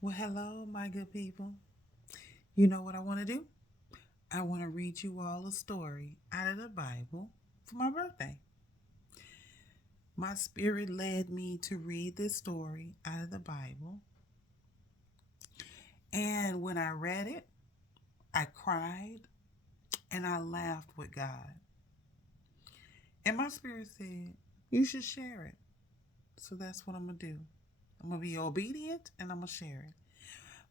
Well, hello, my good people. You know what I want to do? I want to read you all a story out of the Bible for my birthday. My spirit led me to read this story out of the Bible. And when I read it, I cried and I laughed with God. And my spirit said, you should share it. So that's what I'm going to do. I'm going to be obedient and I'm going to share it.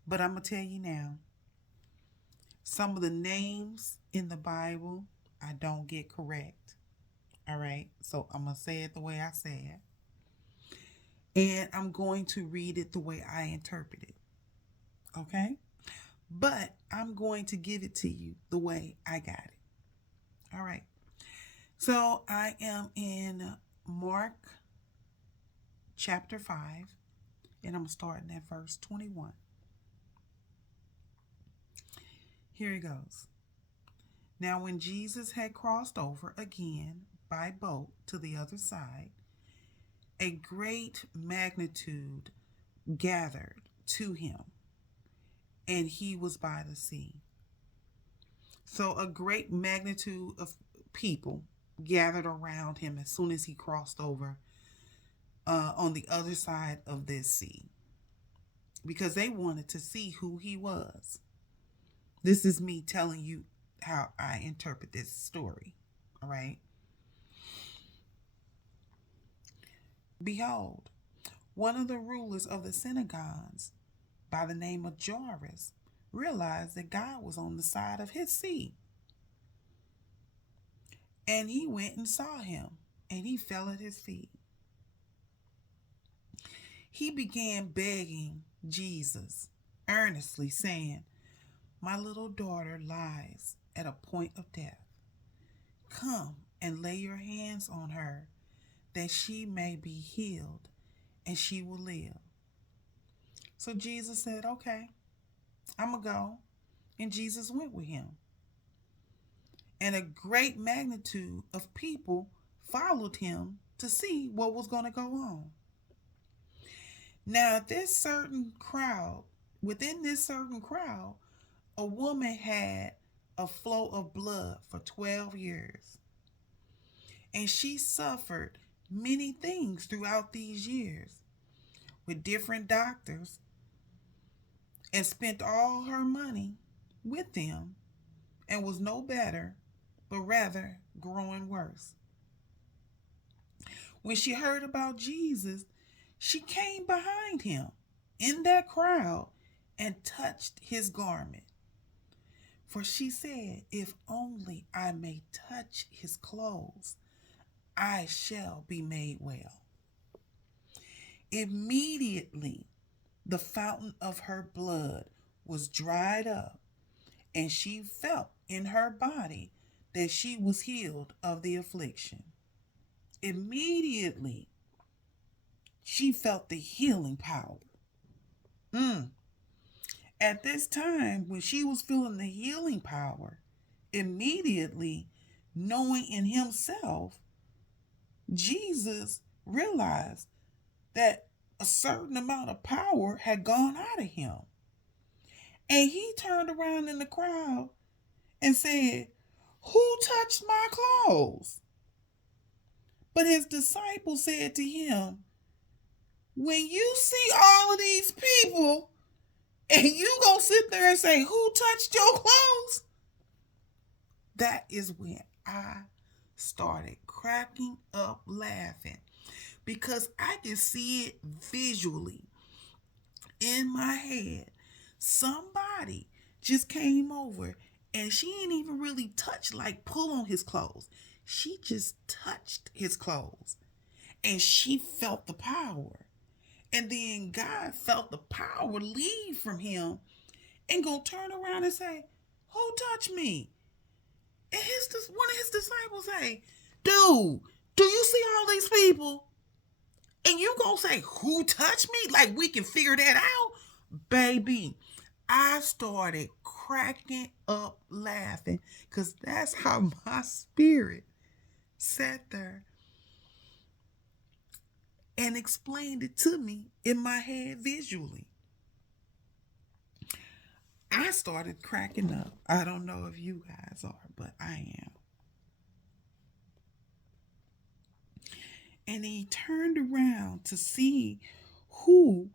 But I'm going to tell you now, some of the names in the Bible I don't get correct. All right. So I'm going to say it the way I say it. And I'm going to read it the way I interpret it. Okay. But I'm going to give it to you the way I got it. All right. So I am in Mark chapter 5, and I'm starting at verse 21. Here it goes. Now, when Jesus had crossed over again by boat to the other side, a great magnitude gathered to him, and he was by the sea. So a great magnitude of people gathered around him as soon as he crossed over on the other side of this sea because they wanted to see who he was. This is me telling you how I interpret this story. All right. Behold, one of the rulers of the synagogues by the name of Jairus realized that God was on the side of his sea. And he went and saw him, and he fell at his feet. He began begging Jesus earnestly, saying, my little daughter lies at a point of death. Come and lay your hands on her, that she may be healed, and she will live. So Jesus said, okay, I'm going to go. And Jesus went with him. And a great magnitude of people followed him to see what was going to go on. Now, within this certain crowd, a woman had a flow of blood for 12 years. And she suffered many things throughout these years with different doctors and spent all her money with them and was no better, but rather growing worse. When she heard about Jesus, she came behind him in that crowd and touched his garment. For she said, if only I may touch his clothes, I shall be made well. Immediately, the fountain of her blood was dried up, and she felt in her body that she was healed of the affliction. Immediately, she felt the healing power. Mm. At this time, when she was feeling the healing power, immediately knowing in himself, Jesus realized that a certain amount of power had gone out of him. And he turned around in the crowd and said, who touched my clothes? But his disciples said to him, when you see all of these people and you gonna sit there and say, who touched your clothes? That is when I started cracking up laughing because I can see it visually in my head. Somebody just came over and she ain't even really touched, like pull on his clothes. She just touched his clothes and she felt the power. And then God felt the power leave from him and go turn around and say, who touched me? And one of his disciples say, dude, do you see all these people? And you gonna say, who touched me? Like we can figure that out? Baby, I started cracking up laughing because that's how my spirit sat there and explained it to me in my head visually. I started cracking up. I don't know if you guys are, but I am. And he turned around to see who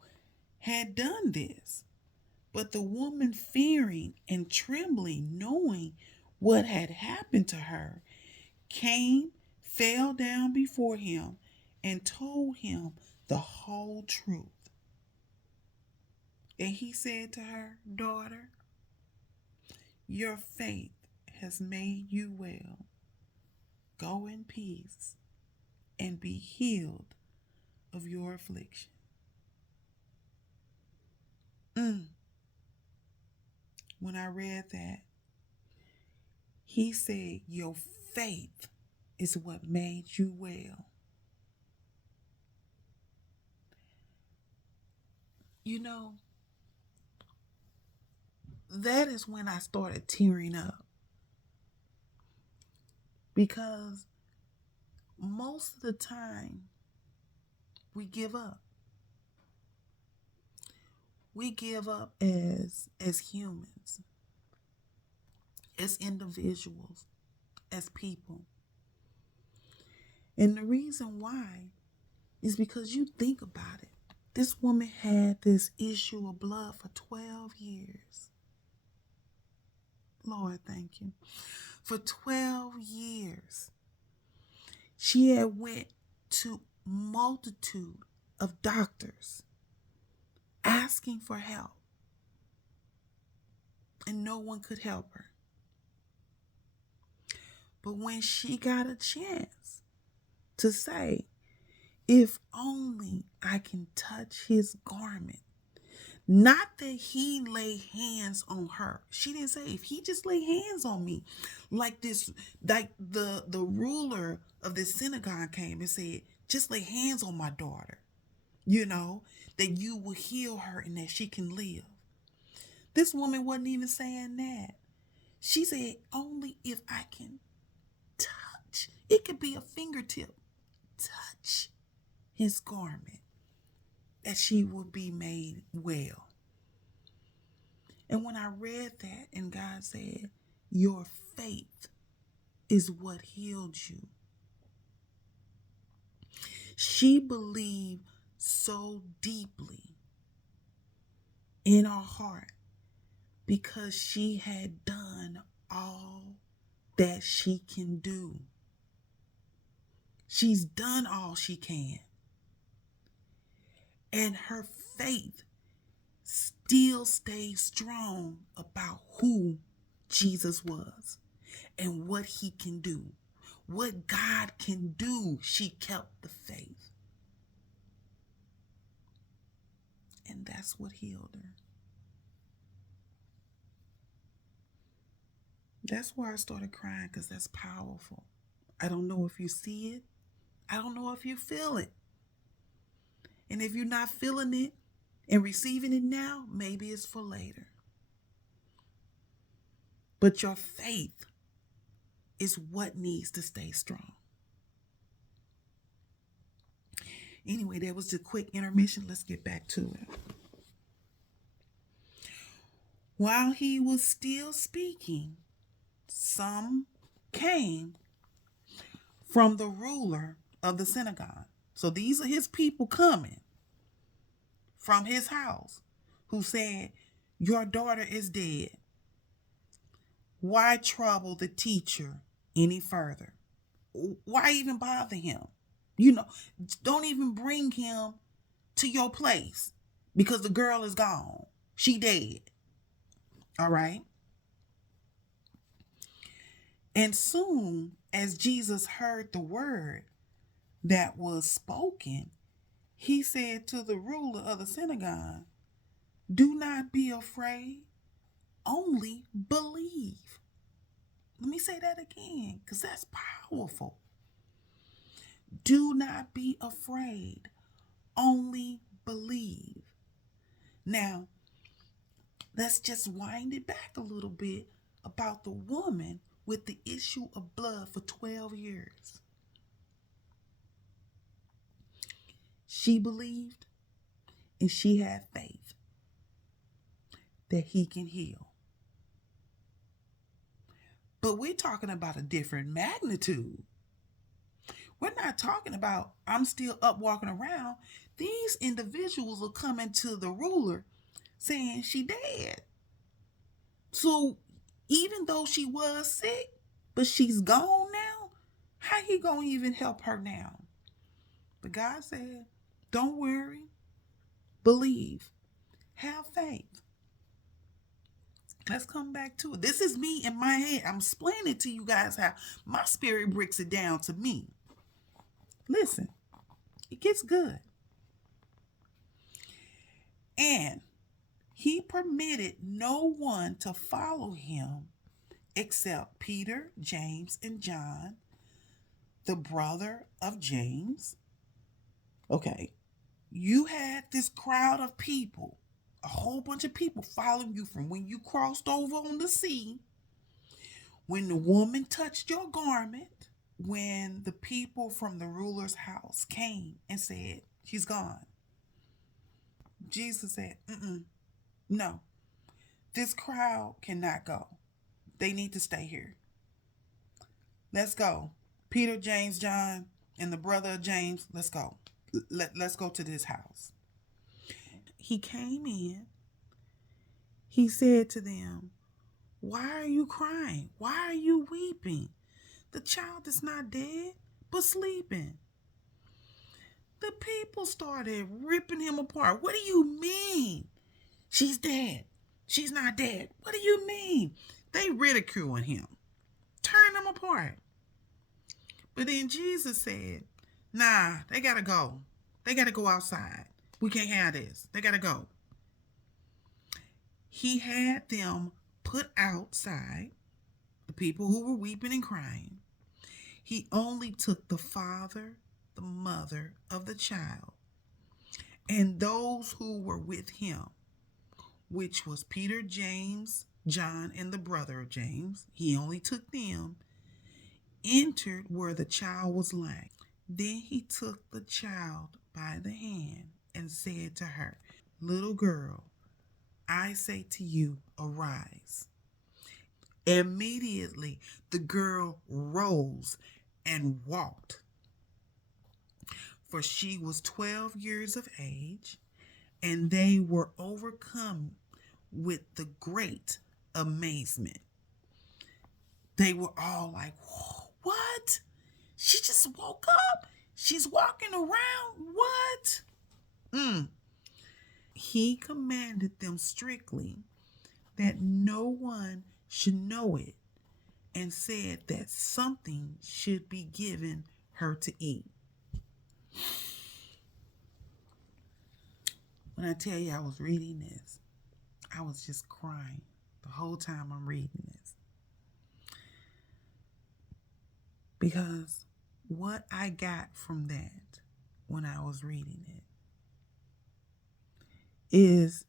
had done this. But the woman, fearing and trembling, knowing what had happened to her, came, fell down before him, and told him the whole truth. And he said to her, "Daughter, your faith has made you well. Go in peace and be healed of your affliction." Mm. When I read that, he said, "Your faith is what made you well." You know, that is when I started tearing up, because most of the time we give up. We give up as humans, as individuals, as people. And the reason why is because you think about it. This woman had this issue of blood for 12 years. Lord, thank you. For 12 years. She had went to multitude of doctors asking for help, and no one could help her. But when she got a chance to say, "If only I can touch his garment," not that he lay hands on her. She didn't say, "If he just lay hands on me," like this, like the ruler of this synagogue came and said, "Just lay hands on my daughter, that you will heal her and that she can live." This woman wasn't even saying that. She said, "Only if I can touch." It could be a fingertip. Touch his garment, that she will be made well. And when I read that, and God said, "Your faith is what healed you," she believed so deeply in her heart, because she had done all that she can do. She's done all she can. And her faith still stays strong about who Jesus was and what he can do. What God can do, she kept the faith. And that's what healed her. That's why I started crying, because that's powerful. I don't know if you see it. I don't know if you feel it. And if you're not feeling it and receiving it now, maybe it's for later. But your faith is what needs to stay strong. Anyway, that was the quick intermission. Let's get back to it. While he was still speaking, some came from the ruler of the synagogue. So these are his people coming from his house, who said, "Your daughter is dead. Why trouble the teacher any further?" Why even bother him? Don't even bring him to your place, because the girl is gone. She dead. All right. And soon as Jesus heard the word that was spoken, he said to the ruler of the synagogue, "Do not be afraid, only believe." Let me say that again, because that's powerful. Do not be afraid, only believe. Now, let's just wind it back a little bit about the woman with the issue of blood for 12 years. She believed and she had faith. that he can heal. But we're talking about a different magnitude. We're not talking about I'm still up walking around. These individuals are coming to the ruler saying she dead. So even though she was sick, but she's gone now, how he gonna even help her now? But God said, don't worry, believe, have faith. Let's come back to it. This is me in my head. I'm explaining to you guys how my spirit breaks it down to me. Listen, it gets good. And he permitted no one to follow him except Peter, James, and John, the brother of James. Okay, you had this crowd of people, a whole bunch of people following you from when you crossed over on the sea, when the woman touched your garment, when the people from the ruler's house came and said, she's gone. Jesus said, no, this crowd cannot go. They need to stay here. Let's go. Peter, James, John, and the brother of James, let's go. Let's go to this house. He came in. He said to them, why are you crying? Why are you weeping? The child is not dead, but sleeping. The people started ripping him apart. What do you mean? She's dead. She's not dead. What do you mean? They ridiculing him, tearing him apart. But then Jesus said, nah, they got to go. They got to go outside. We can't have this. They got to go. He had them put outside, the people who were weeping and crying. He only took the father, the mother of the child, and those who were with him, which was Peter, James, John, and the brother of James. He only took them, entered where the child was lying. Then he took the child by the hand and said to her, little girl, I say to you, arise. Immediately the girl rose and walked, for she was 12 years of age, and they were overcome with the great amazement. They were all like, what? She just woke up? She's walking around? What? He commanded them strictly that no one should know it, and said that something should be given her to eat. When I tell you I was reading this, I was just crying the whole time I'm reading this. Because what I got from that when I was reading it is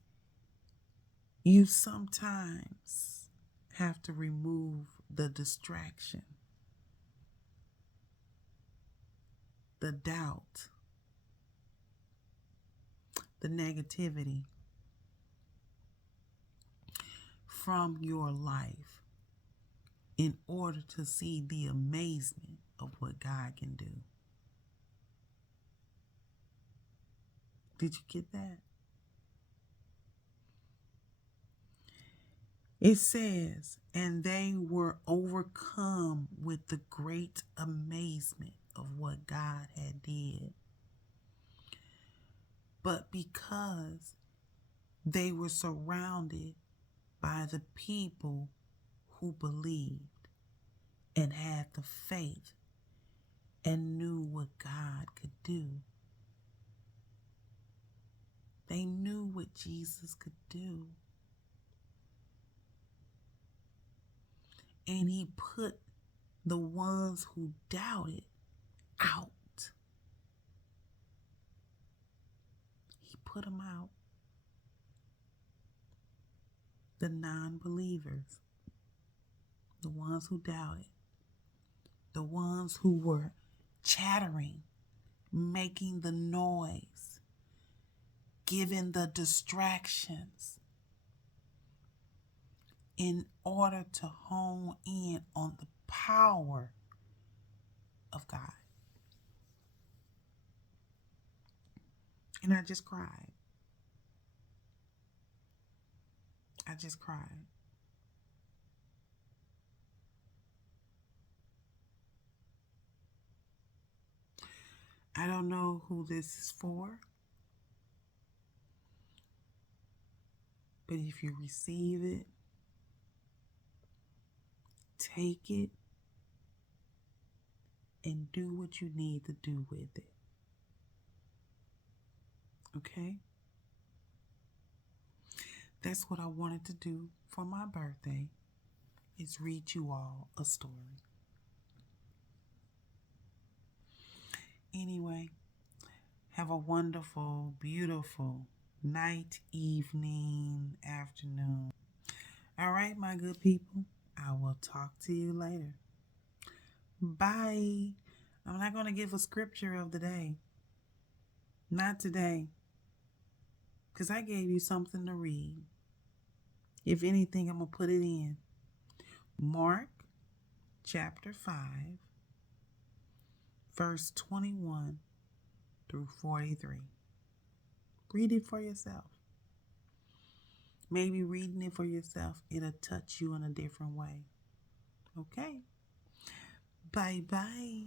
you sometimes have to remove the distraction, the doubt, the negativity from your life in order to see the amazement of what God can do. Did you get that? It says, and they were overcome with the great amazement of what God had did. But because they were surrounded by the people who believed and had the faith and knew what God could do. They knew what Jesus could do. And he put the ones who doubted out. He put them out. The non-believers, the ones who doubted, the ones who were chattering, making the noise, giving the distractions. in order to hone in on the power of God. And I just cried. I just cried. I don't know who this is for, but if you receive it, take it and do what you need to do with it. Okay? That's what I wanted to do for my birthday, is read you all a story. Anyway, have a wonderful, beautiful night, evening, afternoon. All right, my good people, I will talk to you later. Bye. I'm not going to give a scripture of the day. Not today. Because I gave you something to read. If anything, I'm going to put it in. Mark chapter 5, verse 21 through 43. Read it for yourself. Maybe reading it for yourself, it'll touch you in a different way. Okay? Bye-bye.